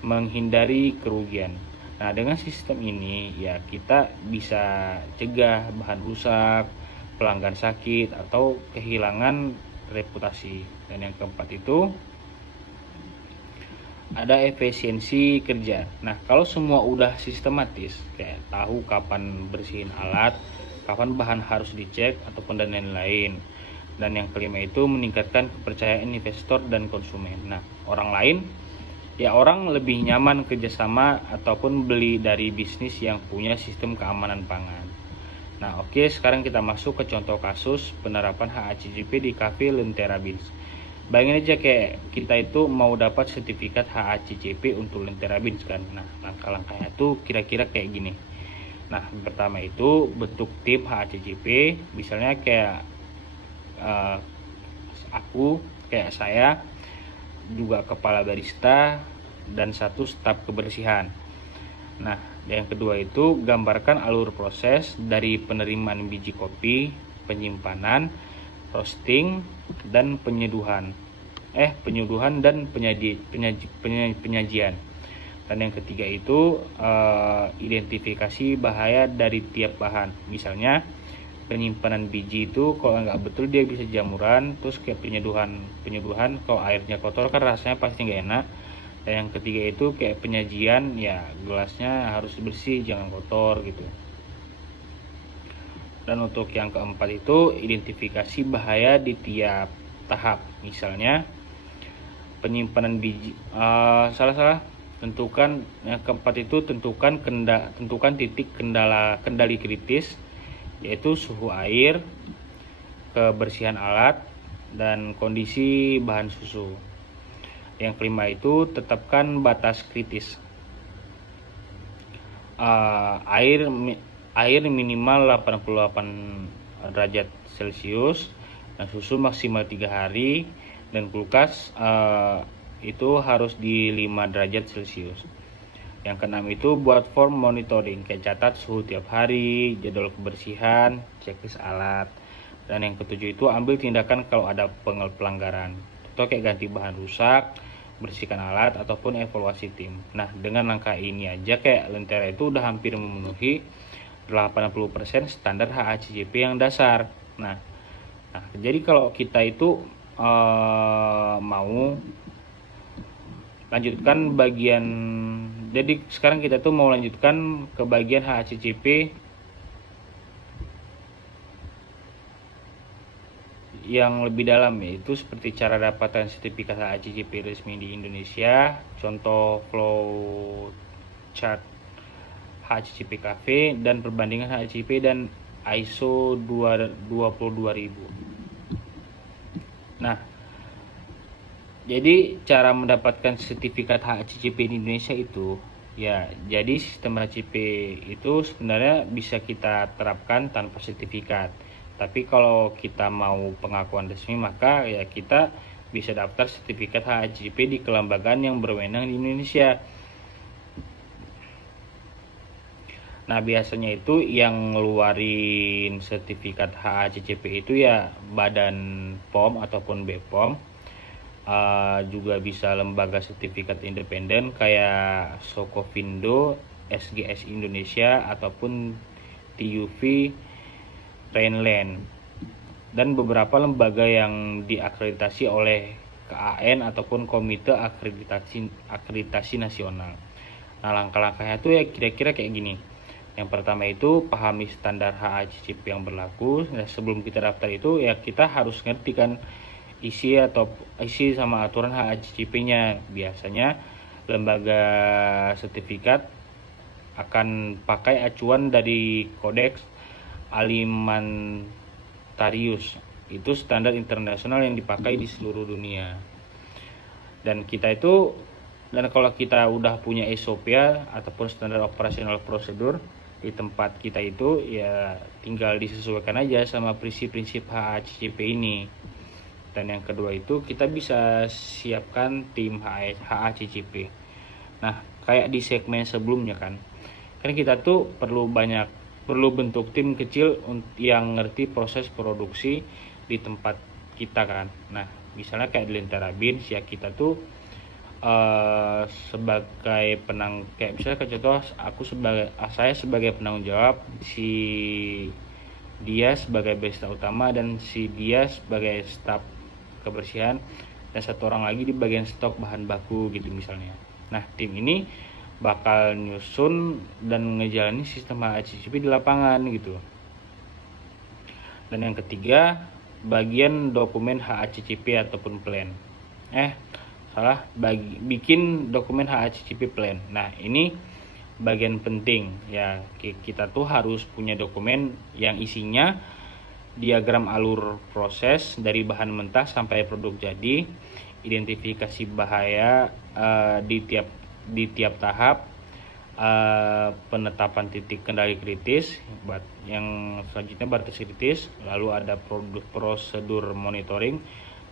menghindari kerugian. Nah, dengan sistem ini ya kita bisa cegah bahan rusak, pelanggan sakit, atau kehilangan reputasi. Dan yang keempat itu ada efisiensi kerja. Nah, kalau semua udah sistematis, kayak tahu kapan bersihin alat, kapan bahan harus dicek, ataupun dan lain-lain. Dan yang kelima itu meningkatkan kepercayaan investor dan konsumen. Nah, orang lebih nyaman kerjasama ataupun beli dari bisnis yang punya sistem keamanan pangan. Nah, oke, sekarang kita masuk ke contoh kasus penerapan HACCP di Cafe Lentera Bins. Bayangin aja kayak kita itu mau dapat sertifikat HACCP untuk Lentera Bins kan. Nah, langkah-langkahnya itu kira-kira kayak gini. Nah, pertama itu bentuk tim HACCP, misalnya kayak kayak saya, juga kepala barista, dan satu staf kebersihan. Nah, yang kedua itu gambarkan alur proses dari penerimaan biji kopi, penyimpanan, roasting, dan penyeduhan dan penyajian. Dan yang ketiga itu identifikasi bahaya dari tiap bahan. Misalnya penyimpanan biji itu kalau nggak betul dia bisa jamuran. Terus kayak penyeduhan kalau airnya kotor kan rasanya pasti nggak enak. Dan yang ketiga itu kayak penyajian, ya gelasnya harus bersih, jangan kotor gitu. Dan untuk yang keempat itu identifikasi bahaya di tiap tahap. Misalnya penyimpanan biji, tentukan yang keempat itu tentukan titik kendali kritis, yaitu suhu air, kebersihan alat, dan kondisi bahan susu. Yang kelima itu tetapkan batas kritis. Air minimal 88 derajat Celcius, dan susu maksimal 3 hari, dan kulkas itu harus di 5 derajat Celcius. Yang keenam itu buat form monitoring, kayak catat suhu tiap hari, jadwal kebersihan, checklist alat. Dan yang ketujuh itu ambil tindakan kalau ada pelanggaran, atau kayak ganti bahan rusak, bersihkan alat, ataupun evaluasi tim. Nah, dengan langkah ini aja kayak Lentera itu udah hampir memenuhi 80% standar HACCP yang dasar. Nah, jadi kalau kita itu mau lanjutkan jadi sekarang kita tuh mau lanjutkan ke bagian HACCP yang lebih dalam, yaitu seperti cara dapatkan sertifikat HACCP resmi di Indonesia, contoh flow chart HACCP Cafe, dan perbandingan HACCP dan ISO 22000. Nah, jadi cara mendapatkan sertifikat HACCP di Indonesia itu ya, jadi sistem HACCP itu sebenarnya bisa kita terapkan tanpa sertifikat. Tapi kalau kita mau pengakuan resmi, maka ya kita bisa daftar sertifikat HACCP di kelembagaan yang berwenang di Indonesia. Nah, biasanya itu yang ngeluarin sertifikat HACCP itu ya Badan POM ataupun BPOM. Juga bisa lembaga sertifikat independen kayak Sokovindo, SGS Indonesia, ataupun TUV Rhineland, dan beberapa lembaga yang diakreditasi oleh KAN ataupun Komite Akreditasi Nasional. Nah, langkah-langkahnya itu ya kira-kira kayak gini. Yang pertama itu pahami standar HACCP yang berlaku. Nah, sebelum kita daftar itu ya kita harus ngerti kan isi sama aturan HACCP-nya. Biasanya lembaga sertifikat akan pakai acuan dari Kodeks Alimentarius. Itu standar internasional yang dipakai di seluruh dunia. Dan kalau kita udah punya SOP ataupun standar operasional prosedur di tempat kita itu, ya tinggal disesuaikan aja sama prinsip-prinsip HACCP ini. Dan yang kedua itu kita bisa siapkan tim HACCP. Nah, kayak di segmen sebelumnya kan kita tuh perlu bentuk tim kecil yang ngerti proses produksi di tempat kita kan. Nah, misalnya kayak di Lentera Beans ya, kita tuh sebagai kayak misalnya contoh saya sebagai penanggung jawab, si dia sebagai barista utama, dan si dia sebagai staf kebersihan, dan satu orang lagi di bagian stok bahan baku gitu misalnya. Nah, tim ini bakal nyusun dan ngejalanin sistem HACCP di lapangan gitu. Dan yang ketiga, bagian dokumen HACCP ataupun plan. Bikin dokumen HACCP plan. Nah, ini bagian penting ya. Kita tuh harus punya dokumen yang isinya diagram alur proses dari bahan mentah sampai produk jadi, identifikasi bahaya di tiap tahap, penetapan titik kendali kritis, yang selanjutnya batas kritis, lalu ada prosedur monitoring,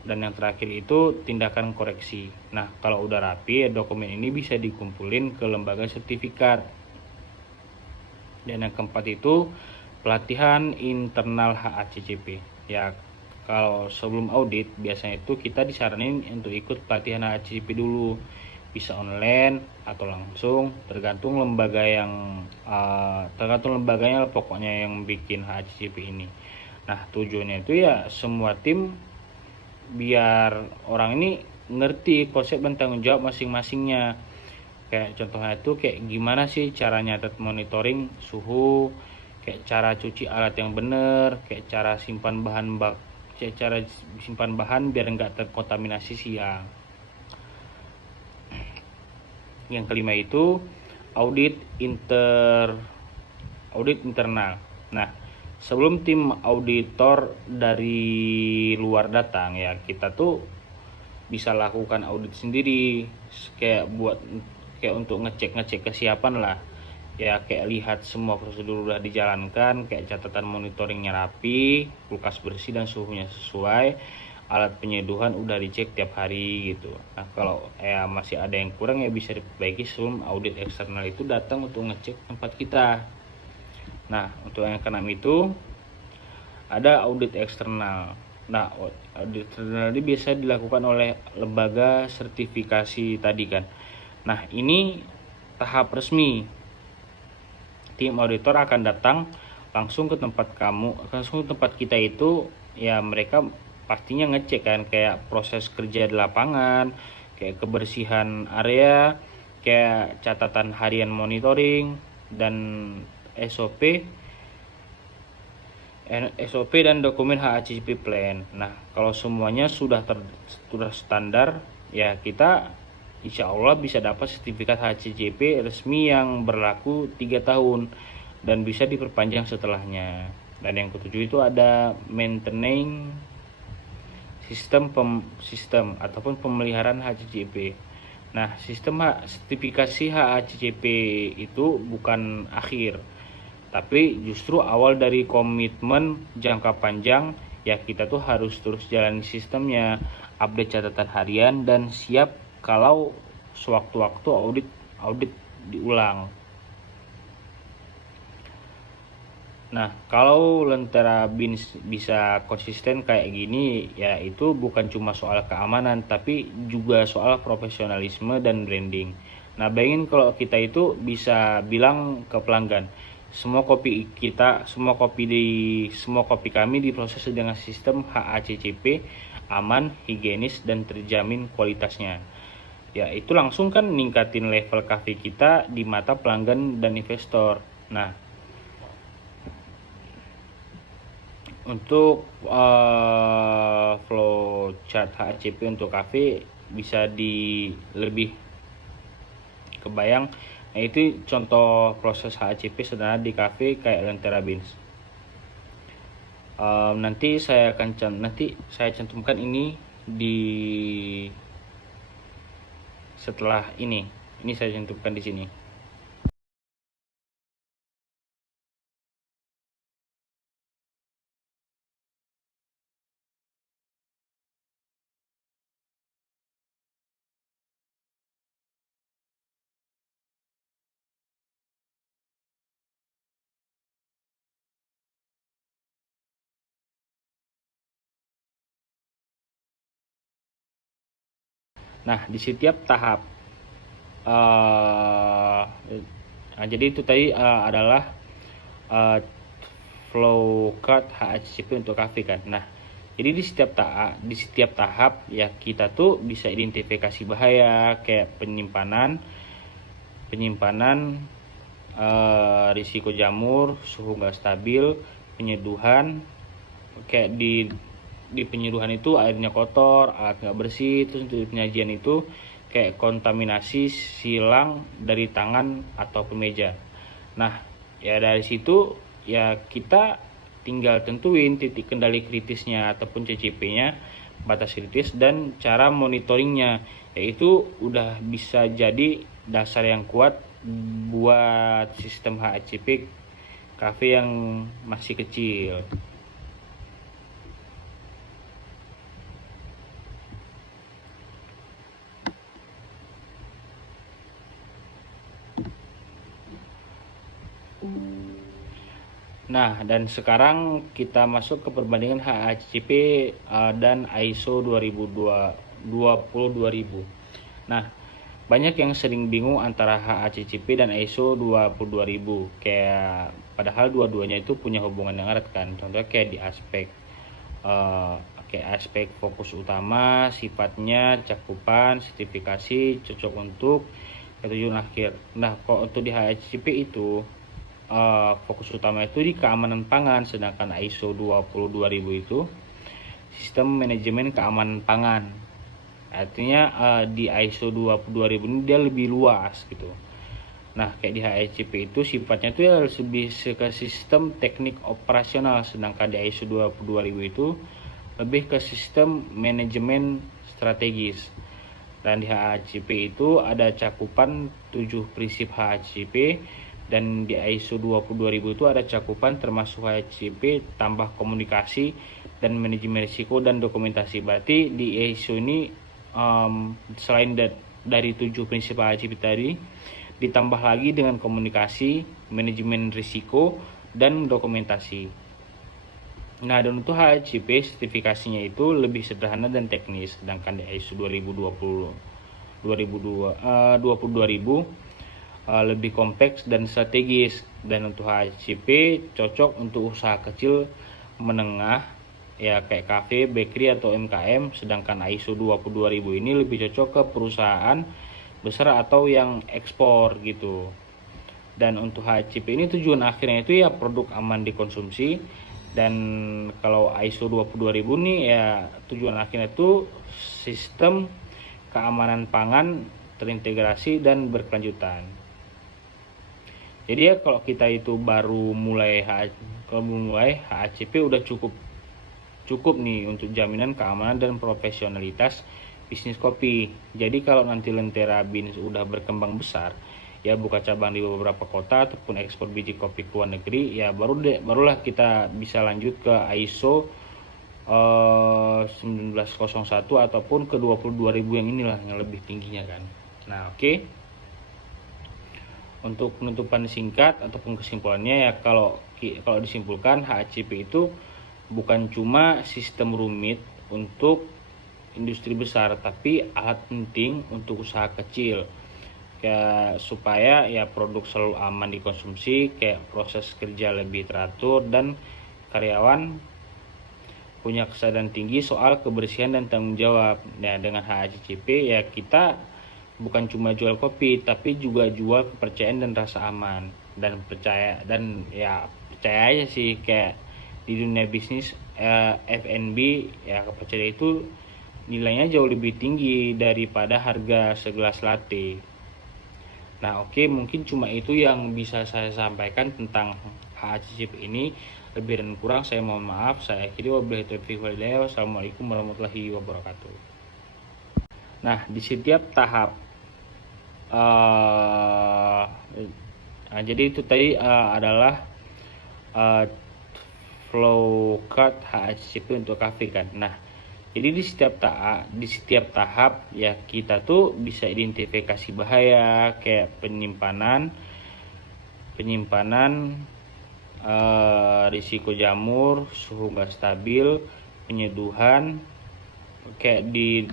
dan yang terakhir itu tindakan koreksi. Nah, kalau udah rapi, dokumen ini bisa dikumpulin ke lembaga sertifikat. Dan yang keempat itu pelatihan internal HACCP. Ya, kalau sebelum audit biasanya itu kita disaranin untuk ikut pelatihan HACCP dulu. Bisa online atau langsung, tergantung lembaganya pokoknya yang bikin HACCP ini. Nah, tujuannya itu ya semua tim biar orang ini ngerti konsep dan tanggung jawab masing-masingnya. Kayak contohnya itu kayak gimana sih cara nyatet monitoring suhu, kayak cara cuci alat yang bener, kayak cara simpan bahan biar nggak terkontaminasi siang. Yang kelima itu audit internal. Nah, sebelum tim auditor dari luar datang ya, kita tuh bisa lakukan audit sendiri, kayak untuk ngecek kesiapan lah ya, kayak lihat semua prosedur udah dijalankan, kayak catatan monitoringnya rapi, kulkas bersih dan suhunya sesuai, alat penyeduhan udah dicek tiap hari gitu. Nah, kalau masih ada yang kurang ya bisa diperbaiki sebelum audit eksternal itu datang untuk ngecek tempat kita. Nah, untuk yang keenam itu ada audit eksternal. Nah, audit eksternal ini biasa dilakukan oleh lembaga sertifikasi tadi kan. Nah, ini tahap resmi. Tim auditor akan datang langsung ke tempat kita itu ya, mereka pastinya ngecek kan kayak proses kerja di lapangan, kayak kebersihan area, kayak catatan harian monitoring, dan SOP dan dokumen HACCP plan. Nah, kalau semuanya sudah standar ya, kita insya Allah bisa dapat sertifikat HACCP resmi yang berlaku 3 tahun dan bisa diperpanjang setelahnya. Dan yang ketujuh itu ada maintaining sistem ataupun pemeliharaan HACCP. Nah, sistem sertifikasi HACCP itu bukan akhir, tapi justru awal dari komitmen jangka panjang ya. Kita tuh harus terus jalani sistemnya, update catatan harian, dan siap kalau sewaktu-waktu audit diulang. Nah, kalau Lentera Beans bisa konsisten kayak gini ya, itu bukan cuma soal keamanan tapi juga soal profesionalisme dan branding. Nah, bayangin kalau kita itu bisa bilang ke pelanggan, semua kopi kami diproses dengan sistem HACCP aman, higienis, dan terjamin kualitasnya. Ya, itu langsung kan ningkatin level kafe kita di mata pelanggan dan investor. Nah, untuk flow chart HACP untuk kafe bisa lebih kebayang. Nah, itu contoh proses HACP sederhana di kafe kayak Lentera Beans. Nanti saya cantumkan ini di setelah ini saya cantumkan di sini. Nah, di setiap tahap jadi itu tadi adalah flow chart HACCP untuk kafe kan. Nah, jadi di setiap tahap ya kita tuh bisa identifikasi bahaya kayak penyimpanan risiko jamur, suhu nggak stabil, penyeduhan kayak di penyeduhan itu airnya kotor, alat nggak bersih. Terus untuk penyajian itu kayak kontaminasi silang dari tangan atau meja. Nah, ya dari situ ya kita tinggal tentuin titik kendali kritisnya ataupun CCP-nya, batas kritis, dan cara monitoringnya, yaitu udah bisa jadi dasar yang kuat buat sistem HACP kafe yang masih kecil. Nah, dan sekarang kita masuk ke perbandingan HACCP dan ISO 20020. Nah, banyak yang sering bingung antara HACCP dan ISO 22000. Kayak padahal dua-duanya itu punya hubungan yang erat kan. Contohnya kayak di aspek fokus utama, sifatnya, cakupan, sertifikasi, cocok untuk tujuan akhir. Nah, kalau untuk di HACCP itu fokus utama itu di keamanan pangan, sedangkan ISO 20000 itu sistem manajemen keamanan pangan. Artinya di ISO 20000 ini dia lebih luas gitu. Nah, kayak di HACCP itu sifatnya itu ya lebih ke sistem teknik operasional, sedangkan di ISO 20000 itu lebih ke sistem manajemen strategis. Dan di HACCP itu ada cakupan 7 prinsip HACCP, dan di ISO 20000 itu ada cakupan termasuk HACCP tambah komunikasi dan manajemen risiko dan dokumentasi. Berarti di ISO ini selain dari 7 prinsip HACCP tadi, ditambah lagi dengan komunikasi, manajemen risiko, dan dokumentasi. Nah, dan untuk HACCP sertifikasinya itu lebih sederhana dan teknis, sedangkan di ISO 22000 lebih kompleks dan strategis. Dan untuk HACCP cocok untuk usaha kecil menengah ya kayak kafe, bakery atau MKM, sedangkan ISO 20000 ini lebih cocok ke perusahaan besar atau yang ekspor gitu. Dan untuk HACCP ini tujuan akhirnya itu ya produk aman dikonsumsi, dan kalau ISO 20000 nih ya tujuan akhirnya itu sistem keamanan pangan terintegrasi dan berkelanjutan. Jadi ya kalau kita itu baru mulai HACCP udah cukup nih untuk jaminan keamanan dan profesionalitas bisnis kopi. Jadi kalau nanti Lentera Beans udah berkembang besar, ya buka cabang di beberapa kota ataupun ekspor biji kopi ke luar negeri, ya barulah kita bisa lanjut ke ISO 1901 ataupun ke 22000 yang inilah yang lebih tingginya kan. Nah, oke. Untuk penutupan singkat ataupun kesimpulannya ya kalau disimpulkan, HACCP itu bukan cuma sistem rumit untuk industri besar, tapi alat penting untuk usaha kecil kayak supaya ya produk selalu aman dikonsumsi, kayak proses kerja lebih teratur, dan karyawan punya kesadaran tinggi soal kebersihan dan tanggung jawab. Nah, dengan HACCP ya kita bukan cuma jual kopi, tapi juga jual kepercayaan dan rasa aman. Dan percaya aja sih, kayak di dunia bisnis F&B ya, kepercayaan itu nilainya jauh lebih tinggi daripada harga segelas latte. Nah, oke, mungkin cuma itu yang bisa saya sampaikan tentang HACCP ini. Lebih dan kurang saya mohon maaf. Saya akhiri, wabillahi taufiq wal hidayah. Wassalamualaikum warahmatullahi wabarakatuh. Nah, di setiap tahap jadi itu tadi adalah flow chart HACCP untuk kafe kan. Nah, jadi di setiap tahap ya kita tuh bisa identifikasi bahaya kayak penyimpanan, risiko jamur, suhu nggak stabil, penyeduhan, kayak di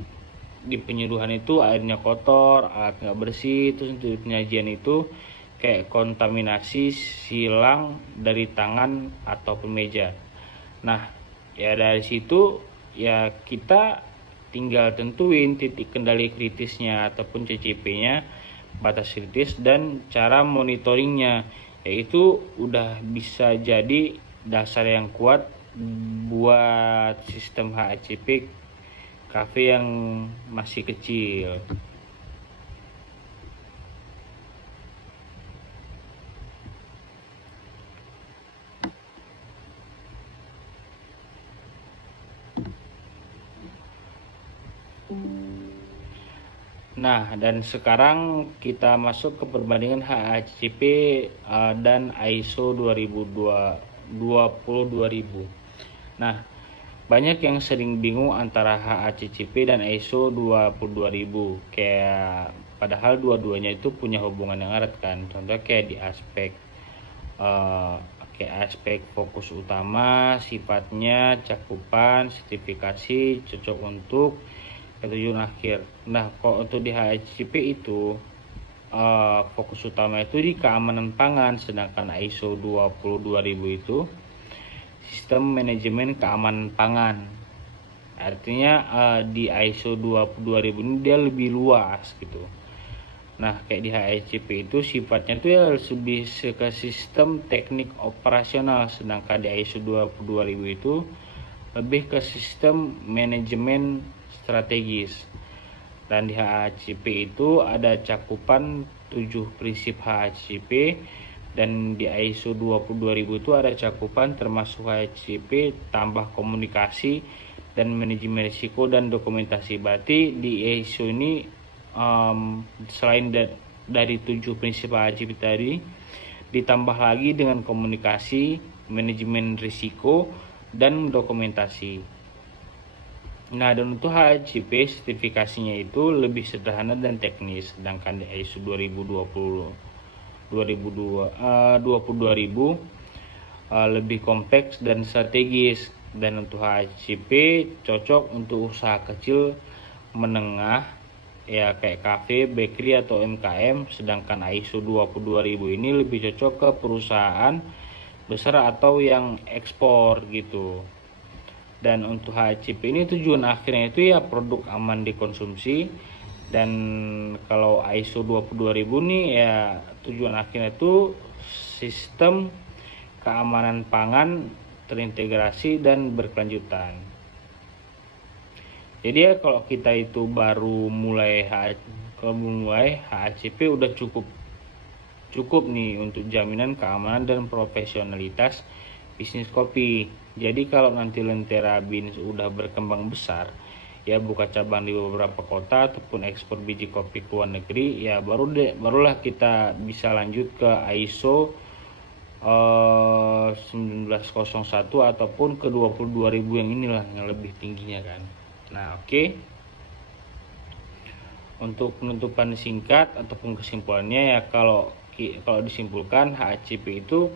penyeduhan itu airnya kotor, alat nggak bersih. Terus untuk penyajian itu kayak kontaminasi silang dari tangan ataupun meja. Nah, ya dari situ ya kita tinggal tentuin titik kendali kritisnya ataupun CCP-nya, batas kritis, dan cara monitoringnya. Yaitu udah bisa jadi dasar yang kuat buat sistem HACCP kafe yang masih kecil. Nah, dan sekarang kita masuk ke perbandingan HACCP dan ISO 20020. Nah, banyak yang sering bingung antara HACCP dan ISO 22000. Kayak padahal dua-duanya itu punya hubungan yang erat kan. Contohnya kayak di aspek fokus utama, sifatnya, cakupan, sertifikasi, cocok untuk tujuan akhir. Nah, kalau untuk di HACCP itu fokus utama itu di keamanan pangan, sedangkan ISO 20000 itu sistem manajemen keamanan pangan. Artinya di ISO 20000 ini dia lebih luas gitu. Nah, kayak di HACCP itu sifatnya tuh ya lebih ke sistem teknik operasional, sedangkan di ISO 20000 itu lebih ke sistem manajemen strategis. Dan di HACCP itu ada cakupan 7 prinsip HACCP, dan di ISO 20000 itu ada cakupan termasuk HACCP tambah komunikasi dan manajemen risiko dan dokumentasi. Berarti di ISO ini selain dari 7 prinsip HACCP tadi, ditambah lagi dengan komunikasi, manajemen risiko, dan dokumentasi. Nah, dan untuk HACCP sertifikasinya itu lebih sederhana dan teknis, sedangkan di ISO 20000 lebih kompleks dan strategis. Dan untuk HACCP cocok untuk usaha kecil menengah ya kayak kafe, bakery atau UMKM, sedangkan ISO 20000 ini lebih cocok ke perusahaan besar atau yang ekspor gitu. Dan untuk HACCP ini tujuan akhirnya itu ya produk aman dikonsumsi. Dan kalau ISO 20000 nih ya tujuan akhirnya itu sistem keamanan pangan terintegrasi dan berkelanjutan. Jadi ya kalau kita itu baru mulai HACCP udah cukup nih untuk jaminan keamanan dan profesionalitas bisnis kopi. Jadi kalau nanti Lentera Beans udah berkembang besar, ya buka cabang di beberapa kota ataupun ekspor biji kopi ke luar negeri, ya barulah kita bisa lanjut ke ISO 1901 ataupun ke 22000 yang inilah yang lebih tingginya kan. Nah, oke. Untuk penutupan singkat ataupun kesimpulannya ya kalau disimpulkan, HACCP itu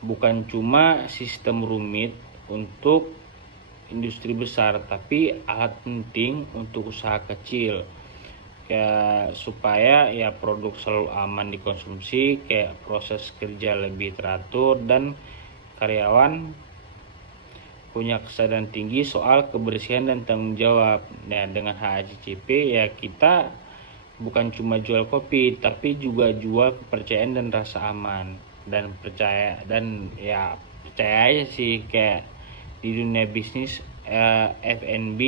bukan cuma sistem rumit untuk industri besar, tapi alat penting untuk usaha kecil kayak supaya ya produk selalu aman dikonsumsi, kayak proses kerja lebih teratur, dan karyawan punya kesadaran tinggi soal kebersihan dan tanggung jawab. Nah, dengan HACCP ya kita bukan cuma jual kopi, tapi juga jual kepercayaan dan rasa aman. Dan percaya aja sih, kayak di dunia bisnis F&B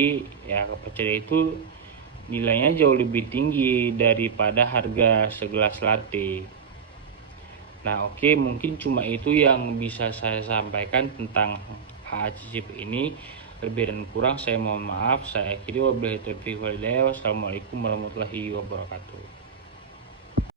ya, kepercayaan itu nilainya jauh lebih tinggi daripada harga segelas latte. Nah, oke, mungkin cuma itu yang bisa saya sampaikan tentang HACCP ini. Lebih dan kurang saya mohon maaf. Saya akhiri, wabillahi taufiq wal hidayah. Wassalamualaikum warahmatullahi wabarakatuh.